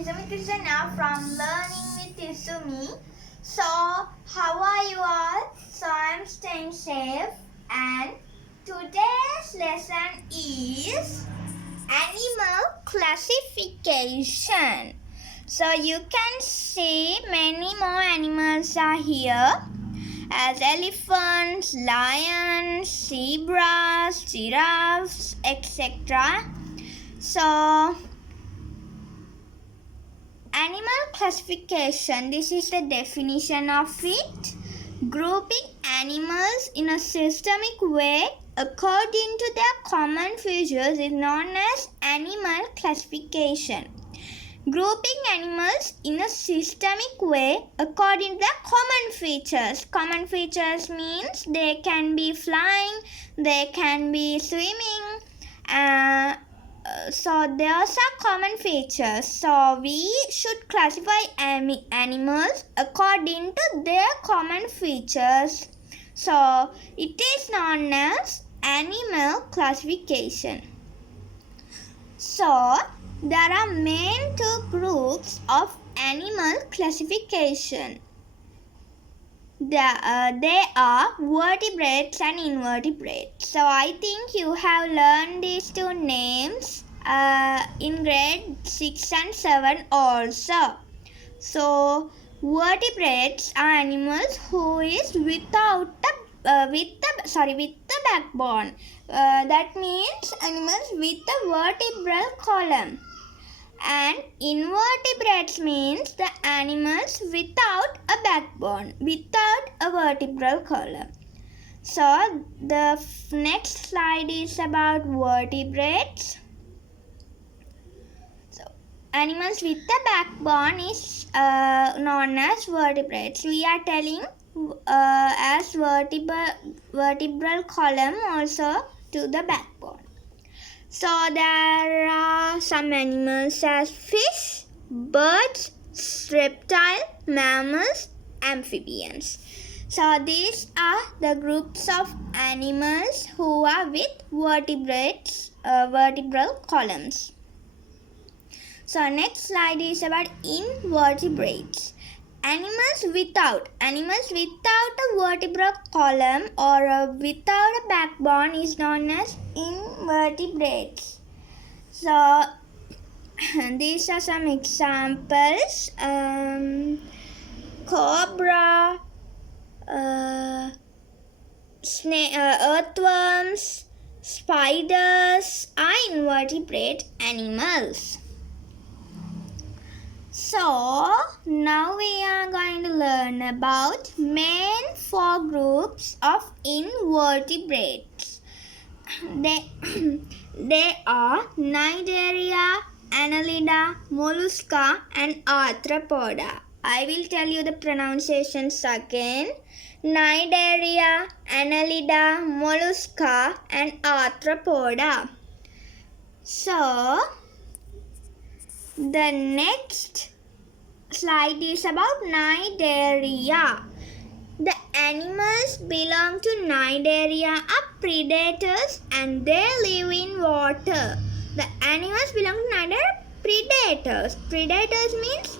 is Krishna from Learning with Isumi. So, how are you all? So, I'm staying safe, and today's lesson is animal classification. So, you can see many more animals are here as elephants, lions, zebras, giraffes, etc. So, animal classification, this is the definition of it. Grouping animals in a systemic way according to their common features is known as animal classification. Grouping animals in a systemic way according to their common features. Common features means they can be flying, they can be swimming, so those are common features. So we should classify animals according to their common features. So it is known as animal classification. So there are main two groups of animal classification. They are vertebrates and invertebrates. So I think you have learned these two names in grade 6 and 7 also. So vertebrates are animals who is without with the backbone. That means animals with a vertebral column. And invertebrates means the animals without a backbone, without a vertebral column. So the next slide is about vertebrates. So animals with a backbone is known as vertebrates. We are telling as vertebral column also to the backbone. So there are some animals as fish, birds, reptiles, mammals, amphibians. So these are the groups of animals who are with vertebral columns. So next slide is about invertebrates. Animals without a vertebral column or without a backbone is known as invertebrates. So these are some examples: cobra, earthworms, spiders are invertebrate animals. So now we are going to learn about main four groups of invertebrates. They are Cnidaria, Annelida, Mollusca and Arthropoda. I will tell you the pronunciations again. Cnidaria, Annelida, Mollusca and Arthropoda. So the next slide is about Cnidaria. The animals belong to Cnidaria are predators and they live in water. The animals belong to Cnidaria predators. Predators means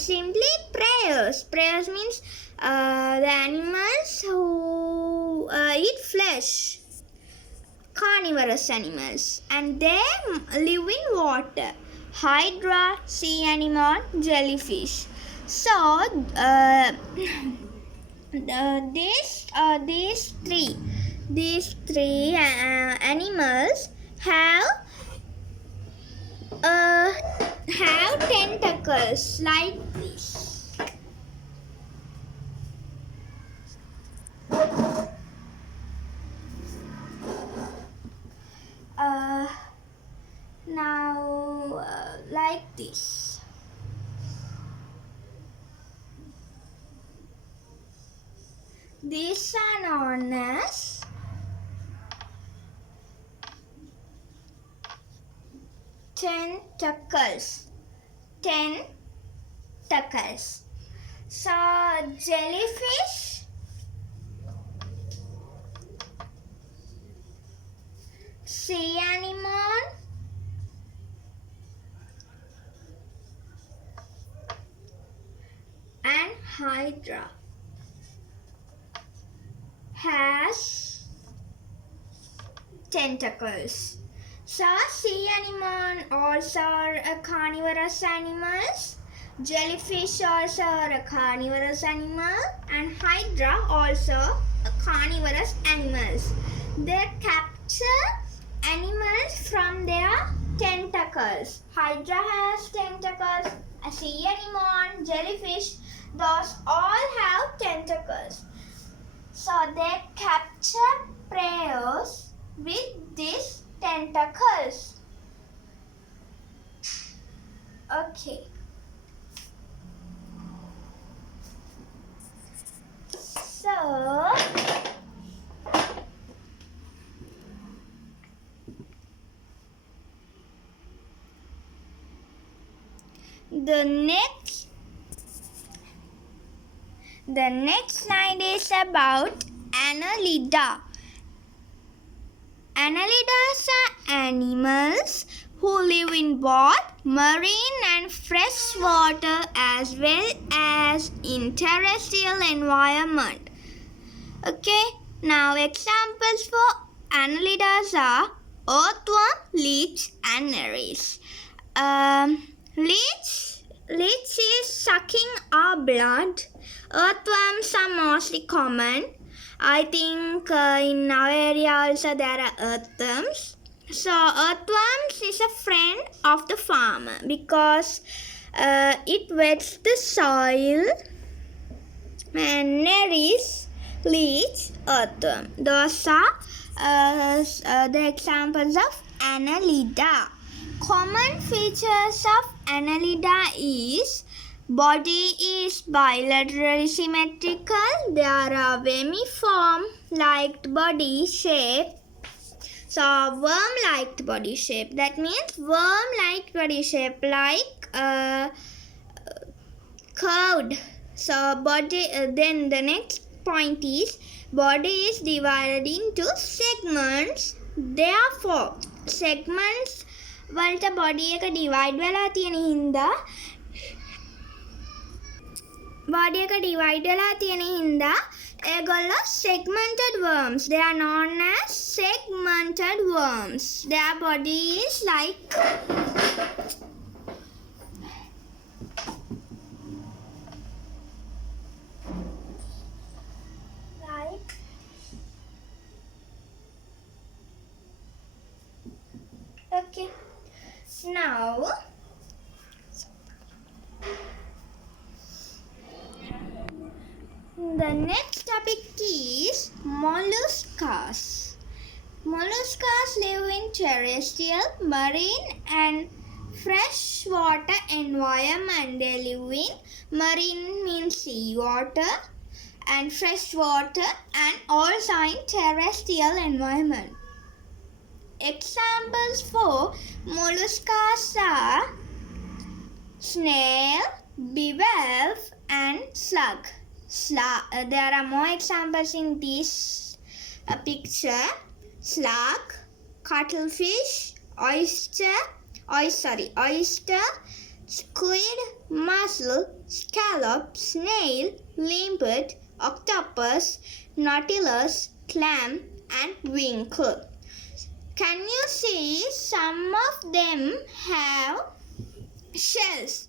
simply preyers. Preyers means the animals who eat flesh. Carnivorous animals, and they live in water. Hydra, sea animal, jellyfish. So these three animals have tentacles like this. Like this. These are known as tentacles. So jellyfish, sea animal, Hydra has tentacles. So, sea anemone also are a carnivorous animals. Jellyfish also are a carnivorous animal, and Hydra also a carnivorous animals. They capture animals from their tentacles. Hydra has tentacles. A sea anemone, jellyfish, those all have tentacles. So they capture prey with these tentacles. Okay. So the next slide is about annelida. Annelidas are animals who live in both marine and fresh water as well as in terrestrial environment. Okay, now examples for annelidas are earthworm, leech and nereis. Leech is sucking our blood. Earthworms are mostly common. I think in our area also there are earthworms. So earthworms is a friend of the farmer because it wets the soil. And nereis, leech, earthworm. Those are the examples of annelida. Common features of annelida is body is bilaterally symmetrical. There are vermiform-like body shape. So worm-like body shape. That means worm-like body shape like curved. So body. Then the next point is body is divided into segments. Therefore segments වලට body එක divide වෙලා තියෙන හින්දා ඒගොල්ලෝ segmented worms. They are known as segmented worms. Their body is like okay. Now the next topic is molluscs. Molluscs live in terrestrial, marine and freshwater environment. They live in marine means sea water and freshwater and also in terrestrial environment. Examples for molluscs are snail, bivalve and slug. There are more examples in this picture. Slug, cuttlefish, oyster, squid, mussel, scallop, snail, limpet, octopus, nautilus, clam and winkle. Can you see some of them have shells?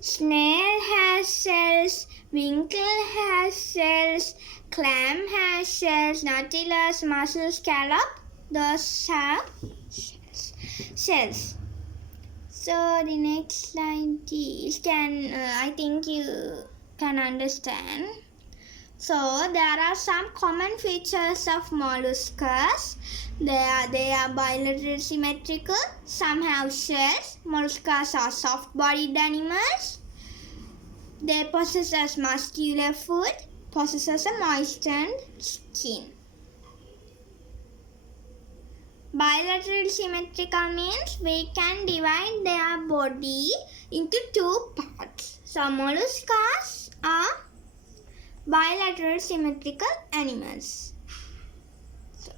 Snail has shells, winkle has shells, clam has shells, nautilus, mussel, scallop, those have shells. So the next slide is I think you can understand. So there are some common features of molluscs. They are bilateral symmetrical. Some have shells. Molluscs are soft-bodied animals. They possess muscular food, possesses a moistened skin. Bilateral symmetrical means we can divide their body into two parts. So molluscs are bilateral symmetrical animals. So,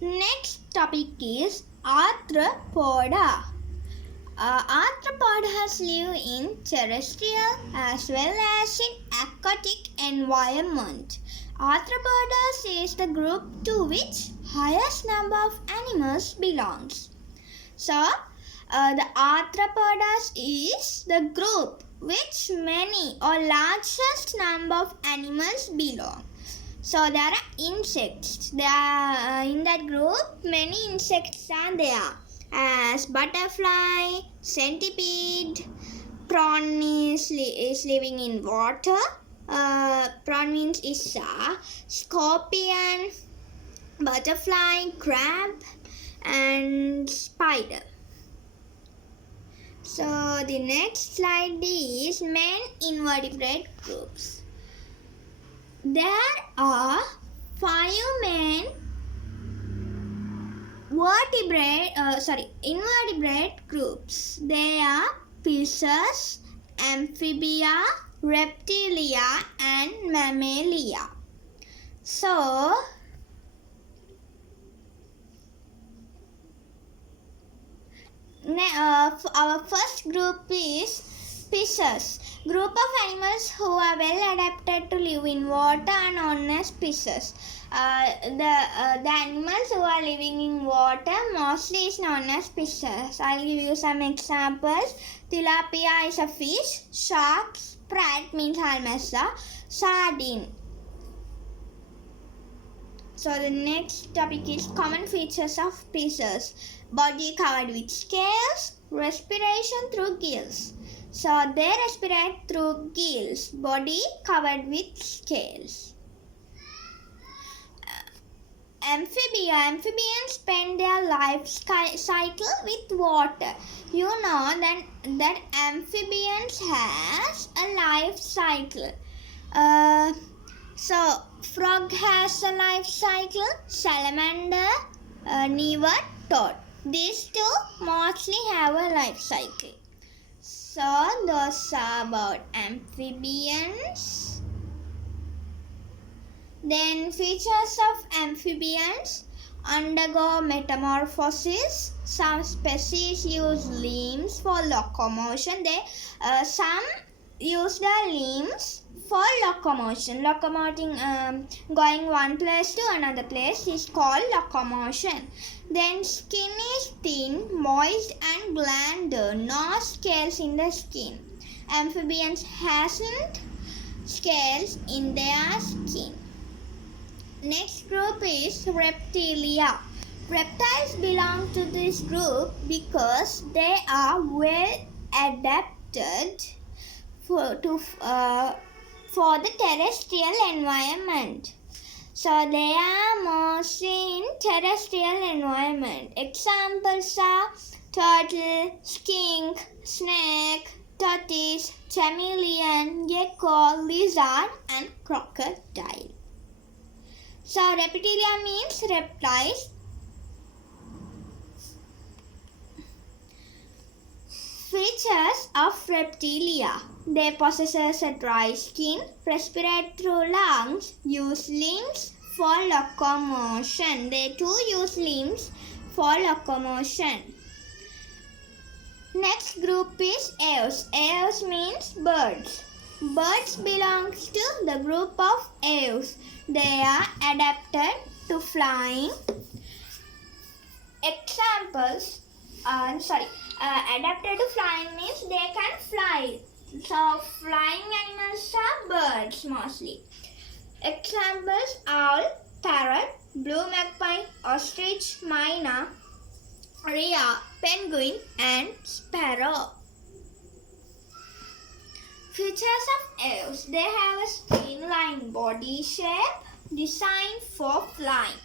next topic is arthropoda. Arthropoda arthropods live in terrestrial as well as in aquatic environment. Arthropods is the group to which highest number of animals belongs. So, the arthropods is the group which many or largest number of animals belong. So there are insects. There are, in that group many insects are there, as butterfly, centipede, prawn is living in water. Prawn means is a scorpion, butterfly, crab, and spider. So the next slide is main invertebrate groups. There are 5 main invertebrate groups. They are fishes, amphibia, reptilia, and mammalia. So our first group is fishes. Group of animals who are well adapted to live in water are known as fishes. The animals who are living in water mostly is known as fishes. I'll give you some examples. Tilapia is a fish. Shark, sprat means almasa. Sardine. So the next topic is common features of fishes. Body covered with scales, respiration through gills. So they respirate through gills, body covered with scales. Amphibians spend their life cycle with water. You know that amphibians has a life cycle. So frog has a life cycle, salamander, never toad. These two mostly have a life cycle. So those are about amphibians. Then features of amphibians: undergo metamorphosis. Some species use limbs for locomotion. Some use their limbs for locomotion. Going one place to another place is called locomotion. Then skin is thin, moist and glandular. No scales in the skin. Amphibians hasn't scales in their skin. Next group is reptilia. Reptiles belong to this group because they are well adapted for the terrestrial environment. So they are mostly in terrestrial environment. Examples are turtle, skink, snake, tortoise, chameleon, gecko, lizard and crocodile. So reptilia means reptiles. Features of reptilia: they possess a dry skin, respirate through lungs, use limbs for locomotion. They too use limbs for locomotion. Next group is aves. Aves means birds. Birds belongs to the group of aves. They are adapted to flying. Examples adapted to flying means they can fly. So flying animals are birds mostly. Examples: owl, parrot, blue magpie, ostrich, myna, rhea, penguin and sparrow. Features of aves: they have a streamlined body shape designed for flying.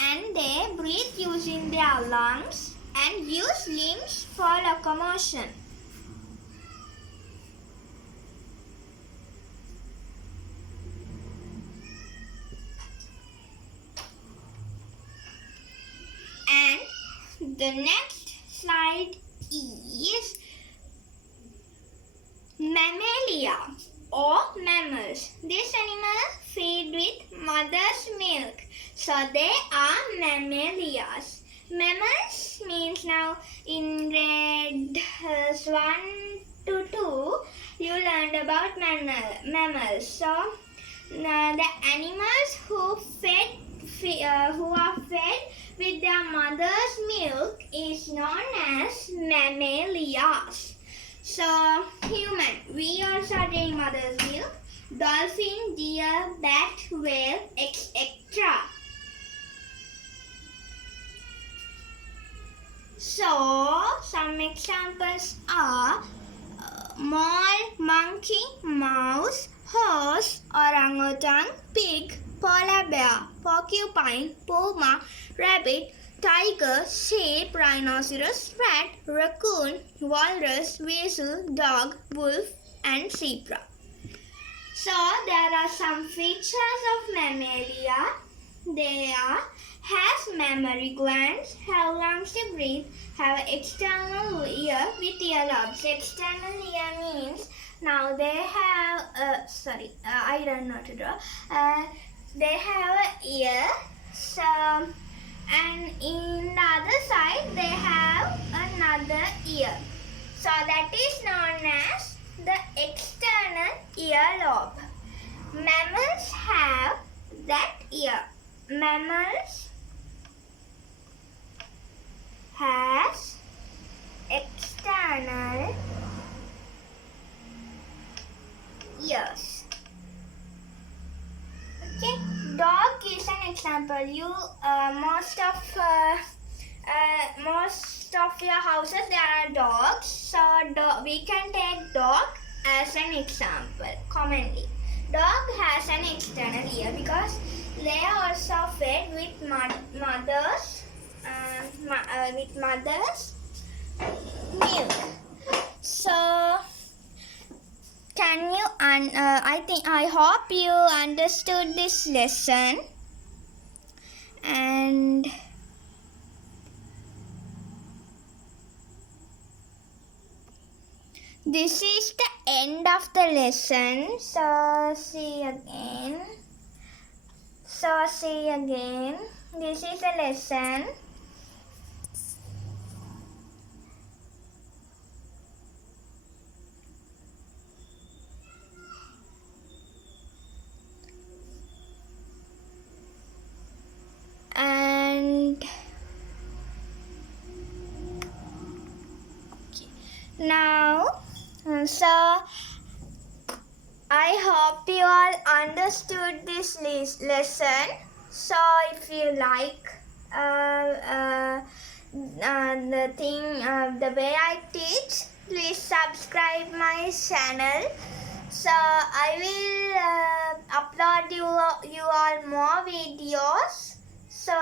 And they breathe using their lungs and use limbs for locomotion. And the next slide is mammalia or mammals. These animals feed with mother's milk. So they are mammalias. Mammals means now in grade 1 to 2 you learned about mammals. So the animals who are fed with their mother's milk is known as mammalias. So human, we also drink mother's milk. Dolphin, deer, bat, whale, etc. So, some examples are mole, monkey, mouse, horse, orangutan, pig, polar bear, porcupine, puma, rabbit, tiger, sheep, rhinoceros, rat, raccoon, walrus, weasel, dog, wolf, and zebra. So, there are some features of mammalia. They are has mammary glands, have lungs to breathe, have external ear with earlobes. External ear means now they have I don't know to draw. They have an ear, so and in the other side they have another ear. So that is known as the external earlobe. Mammals have that ear. Mammals has external ears. Okay, dog is an example. Most of your houses there are dogs, so we can take dog as an example commonly. Dog has an external ear because they are also fed with mother's milk. So can you I hope you understood this lesson, and this is the end of the lesson. So see you again. This is the lesson. And now, so I hope you all understood this lesson. So if you like the way I teach, please subscribe my channel. So I will upload you all more videos. So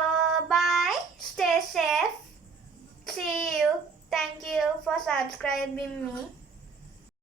bye, stay safe, see you. Thank you for subscribing me.